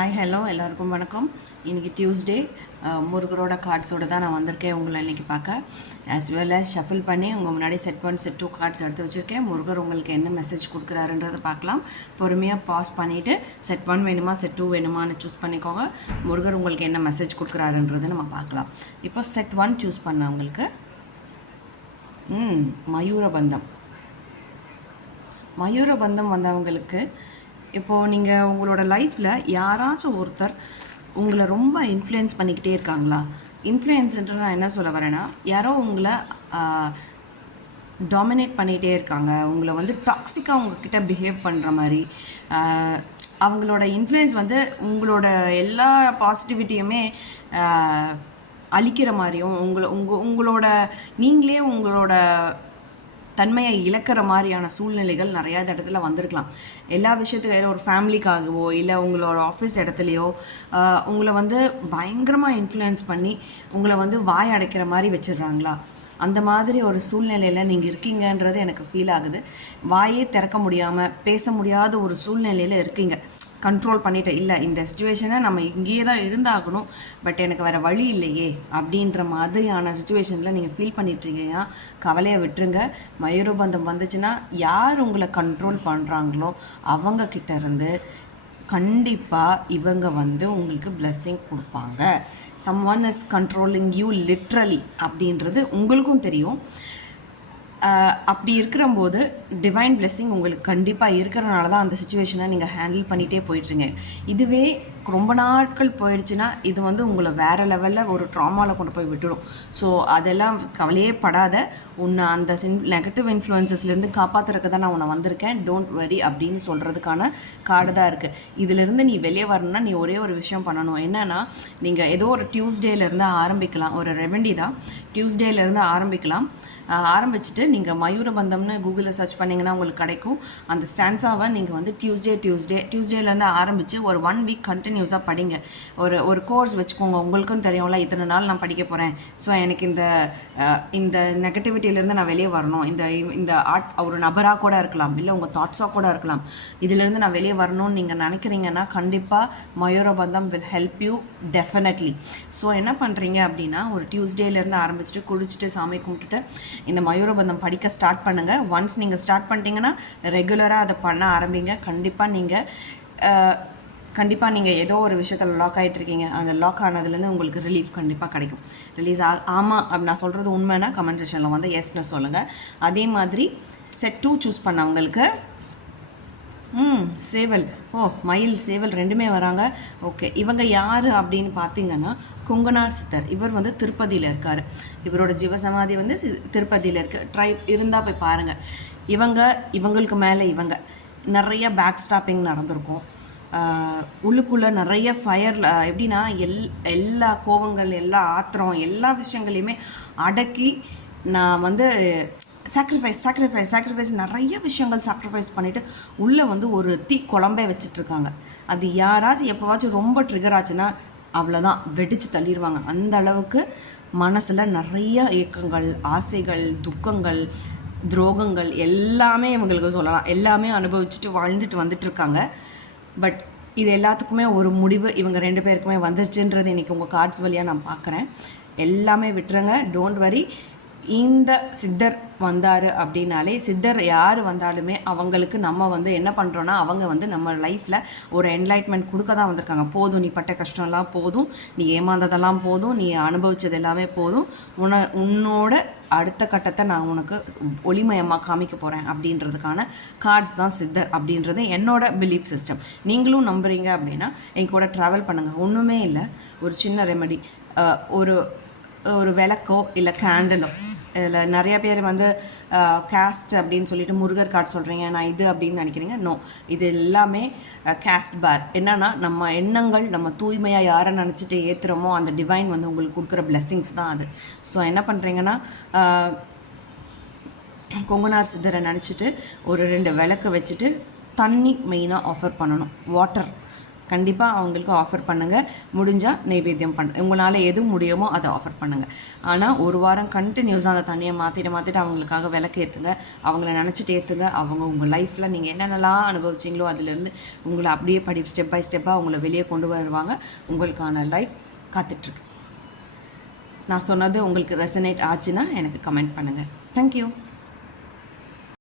Hi hello எல்லாருக்கும் வணக்கம். இன்றைக்கி டியூஸ்டே முருகரோட கார்ட்ஸோடு தான் நான் வந்திருக்கேன் உங்களை இன்றைக்கி பார்க்க. ஆஸ் வெல் as ஷஃபில் பண்ணி உங்கள் முன்னாடி செட் 1 செட் 2 கார்ட்ஸ் எடுத்து வச்சுருக்கேன். முருகர் உங்களுக்கு என்ன மெசேஜ் கொடுக்குறாருன்றதை பார்க்கலாம். பொறுமையாக பாஸ் பண்ணிவிட்டு செட் 1 வேணுமா செட் 2 வேணுமான்னு சூஸ் பண்ணிக்கோங்க. முருகர் உங்களுக்கு என்ன மெசேஜ் கொடுக்குறாருன்றது நம்ம பார்க்கலாம். இப்போ செட் 1 சூஸ் பண்ணவங்களுக்கு மயூரபந்தம் வந்தவங்களுக்கு இப்போது நீங்கள் உங்களோட லைஃப்பில் யாராச்சும் ஒருத்தர் உங்களை ரொம்ப இன்ஃப்ளூயன்ஸ் பண்ணிக்கிட்டே இருக்காங்களா? இன்ஃப்ளூயன்ஸ்ன்ற நான் என்ன சொல்ல வரேன்னா, யாரோ உங்களை டாமினேட் பண்ணிகிட்டே இருக்காங்க, உங்களை வந்து டாக்ஸிக்காக உங்ககிட்ட பிஹேவ் பண்ணுற மாதிரி, அவங்களோட இன்ஃப்ளூயன்ஸ் வந்து உங்களோட எல்லா பாசிட்டிவிட்டியுமே அழிக்கிற மாதிரியும் உங்களோட நீங்களே உங்களோட தன்மையை இழக்கிற மாதிரியான சூழ்நிலைகள் நிறையா இடத்துல வந்திருக்கலாம். எல்லா விஷயத்துக்கு ஒரு ஃபேமிலிக்காகவோ இல்லை உங்களோட ஆஃபீஸ் இடத்துலையோ உங்களை வந்து பயங்கரமாக இன்ஃப்ளூயன்ஸ் பண்ணி உங்களை வந்து வாய் அடைக்கிற மாதிரி வச்சிடுறாங்களா? அந்த மாதிரி ஒரு சூழ்நிலையில் நீங்கள் இருக்கீங்கன்றது எனக்கு ஃபீல் ஆகுது. வாயே திறக்க முடியாமல் பேச முடியாத ஒரு சூழ்நிலையில் இருக்கீங்க. கண்ட்ரோல் பண்ணிவிட்டு இல்லை இந்த சுச்சுவேஷனை நம்ம இங்கேயே தான் இருந்தாகணும், பட் எனக்கு வேறு வழி இல்லையே அப்படின்ற மாதிரியான சுச்சுவேஷனில் நீங்கள் ஃபீல் பண்ணிட்டுருக்கீங்கன்னா கவலையை விட்டுருங்க. மயூரபந்தம் வந்துச்சுன்னா யார் உங்களை கண்ட்ரோல் பண்ணுறாங்களோ அவங்கக்கிட்ட இருந்து கண்டிப்பாக இவங்க வந்து உங்களுக்கு பிளெஸ்ஸிங் கொடுப்பாங்க. someone is controlling you literally அப்படின்றது உங்களுக்கும் தெரியும். அப்படி இருக்கிறம்போது டிவைன் பிளெஸ்ஸிங் உங்களுக்கு கண்டிப்பாக இருக்கிறனால தான் அந்த சுச்சுவேஷனை நீங்கள் ஹேண்டில் பண்ணிகிட்டே போயிட்டுருங்க. இதுவே ரொம்ப நாட்கள் போயிடுச்சுன்னா இது வந்து உங்களை வேறு லெவலில் ஒரு ட்ராமாவில் கொண்டு போய் விட்டுடும். ஸோ அதெல்லாம் கவலையே படாத, உன்னை அந்த நெகட்டிவ் இன்ஃப்ளூயன்சஸ்லேருந்து காப்பாற்றுறதுக்கு தான் நான் உன்னை வந்திருக்கேன், டோன்ட் வரி அப்படின்னு சொல்கிறதுக்கான கார்டு தான் இருக்குது. இதிலேருந்து நீ வெளியே வரணும்னா நீ ஒரே ஒரு விஷயம் பண்ணணும். என்னென்னா, நீங்கள் ஏதோ ஒரு டியூஸ்டேலேருந்து ஆரம்பிக்கலாம். ஒரு ரெமெடி தான், டியூஸ்டேலேருந்து ஆரம்பிச்சுட்டு நீங்கள் மயூரபந்தம்னு கூகுளில் சர்ச் பண்ணிங்கன்னா உங்களுக்கு கிடைக்கும். அந்த ஸ்டான்ஸாவை நீங்கள் வந்து டியூஸ்டேலேருந்து ஆரம்பித்து ஒரு 1 வீக் கண்டினியூஸாக படிங்க. ஒரு கோர்ஸ் வச்சுக்கோங்க. உங்களுக்கும் தெரியும்ல, இத்தனை நாள் நான் படிக்க போகிறேன், ஸோ எனக்கு இந்த நெகட்டிவிட்டியிலேருந்து நான் வெளியே வரணும், இந்த ஒரு நபராக கூட இருக்கலாம், இல்லை உங்கள் தாட்ஸாக கூட இருக்கலாம், இதிலேருந்து நான் வெளியே வரணும்னு நீங்கள் நினைக்கிறீங்கன்னா கண்டிப்பாக Mayurabandham will help you definitely. So என்ன பண்ணுறீங்க அப்படின்னா, ஒரு டியூஸ்டேலேருந்து ஆரம்பிச்சுட்டு குளிச்சுட்டு சாமி கும்பிட்டுட்டு இந்த மயூரபந்தம் படிக்க ஸ்டார்ட் பண்ணுங்கள். ஒன்ஸ் நீங்கள் ஸ்டார்ட் பண்ணிட்டீங்கன்னா ரெகுலராக அதை பண்ண ஆரம்பிங்க. கண்டிப்பாக நீங்கள் ஏதோ ஒரு விஷயத்தில் லாக் ஆகிட்டுருக்கீங்க, அந்த லாக் ஆனதுலேருந்து உங்களுக்கு ரிலீஃப் கண்டிப்பாக கிடைக்கும். ஆமாம் அப்படி நான் சொல்கிறது உண்மைன்னா கமெண்ட் செக்ஷனில் வந்து எஸ்ன்னு சொல்லுங்கள். அதே மாதிரி செட் 2 சூஸ் பண்ணவங்களுக்கு சேவல், மயில் சேவல் ரெண்டுமே வராங்க. ஓகே, இவங்க யார் அப்படின்னு பார்த்தீங்கன்னா கொங்கனார் சித்தர். இவர் வந்து திருப்பதியில் இருக்கார். இவரோட ஜீவசமாதி வந்து திருப்பதியில் இருக்குது. ட்ரை இருந்தால் போய் பாருங்கள். இவங்களுக்கு மேலே நிறைய பேக் ஸ்டாப்பிங் நடந்திருக்கும். உள்ளுக்குள்ளே நிறைய ஃபயர், எப்படின்னா எல்லா கோபங்கள், எல்லா ஆத்திரம், எல்லா விஷயங்களையுமே அடக்கி நான் வந்து சாக்ரிஃபைஸ் நிறைய விஷயங்கள் சாக்ரிஃபைஸ் பண்ணிவிட்டு உள்ளே வந்து ஒரு குழம்பே வச்சிட்ருக்காங்க. அது யாராச்சும் எப்போவாச்சும் ரொம்ப ட்ரிகர் ஆச்சுன்னா அவ்வளோதான், வெடித்து தள்ளிடுவாங்க. அந்த அளவுக்கு மனசில் நிறைய ஏக்கங்கள், ஆசைகள், துக்கங்கள், துரோகங்கள் எல்லாமே இவங்களுக்கு சொல்லலாம். எல்லாமே அனுபவிச்சுட்டு வாழ்ந்துட்டு வந்துட்டுருக்காங்க. பட் இது எல்லாத்துக்குமே ஒரு முடிவு இவங்க 2 பேருக்குமே வந்துருச்சுன்றது இன்றைக்கி உங்கள் கார்ட்ஸ் வழியாக நான் பார்க்குறேன். எல்லாமே விட்டுருங்க, டோன்ட் வரி. இந்த சித்தர் வந்தார் அப்படின்னாலே, சித்தர் யார் வந்தாலுமே அவங்களுக்கு நம்ம வந்து என்ன பண்ணுறோன்னா, அவங்க வந்து நம்ம லைஃப்பில் ஒரு என்லைட்மெண்ட் கொடுக்க தான் வந்திருக்காங்க. போதும், நீ பட்ட கஷ்டம்லாம் போதும், நீ ஏமாந்ததெல்லாம் போதும், நீ அனுபவித்தது எல்லாமே போதும், உன்னோட அடுத்த கட்டத்தை நான் உனக்கு ஒளிமயமாக காமிக்க போகிறேன் அப்படின்றதுக்கான கார்ட்ஸ் தான் சித்தர் அப்படின்றது என்னோட பிலீஃப் சிஸ்டம். நீங்களும் நம்புறீங்க அப்படின்னா என் கூட ட்ராவல் பண்ணுங்கள். ஒன்றுமே இல்லை, ஒரு சின்ன ரெமெடி, ஒரு விளக்கோ இல்லை கேண்டலோ, இதில் நிறைய பேர் வந்து கேஸ்ட் அப்படின்னு சொல்லிட்டு முருகர் கார்டு சொல்கிறீங்க, நான் இது அப்படின்னு நினைக்கிறீங்க. நோ, இது எல்லாமே கேஸ்ட் பார். என்னன்னா, நம்ம எண்ணங்கள் நம்ம தூய்மையாக யாரை நினச்சிட்டு ஏற்றுறோமோ அந்த டிவைன் வந்து உங்களுக்கு கொடுக்குற பிளெஸ்ஸிங்ஸ் தான் அது. ஸோ என்ன பண்ணுறீங்கன்னா, கொங்கனார் சித்தரை நினச்சிட்டு ஒரு 2 விளக்கு வச்சுட்டு தண்ணி மெயினாக ஆஃபர் பண்ணணும். கண்டிப்பாக அவங்களுக்கு ஆஃபர் பண்ணுங்கள். முடிஞ்சால் நெய்வேத்தியம் உங்களால் எது முடியுமோ அதை ஆஃபர் பண்ணுங்கள். ஆனால் ஒரு வாரம் கண்டினியூஸாக அந்த தண்ணியை மாற்றிட்டு அவங்களுக்காக விளக்கு ஏற்றுங்க. அவங்கள நினச்சிட்டு ஏற்றுங்க. அவங்க உங்கள் லைஃப்பில் நீங்கள் என்னென்னலாம் அனுபவிச்சிங்களோ அதுலேருந்து உங்களை அப்படியே ஸ்டெப் பை ஸ்டெப்பாக அவங்கள வெளியே கொண்டு வருவாங்க. உங்களுக்கான லைஃப் காத்துட்ருக்கு. நான் சொன்னது உங்களுக்கு ரெசனேட் ஆச்சுன்னா எனக்கு கமெண்ட் பண்ணுங்கள். தேங்க்யூ.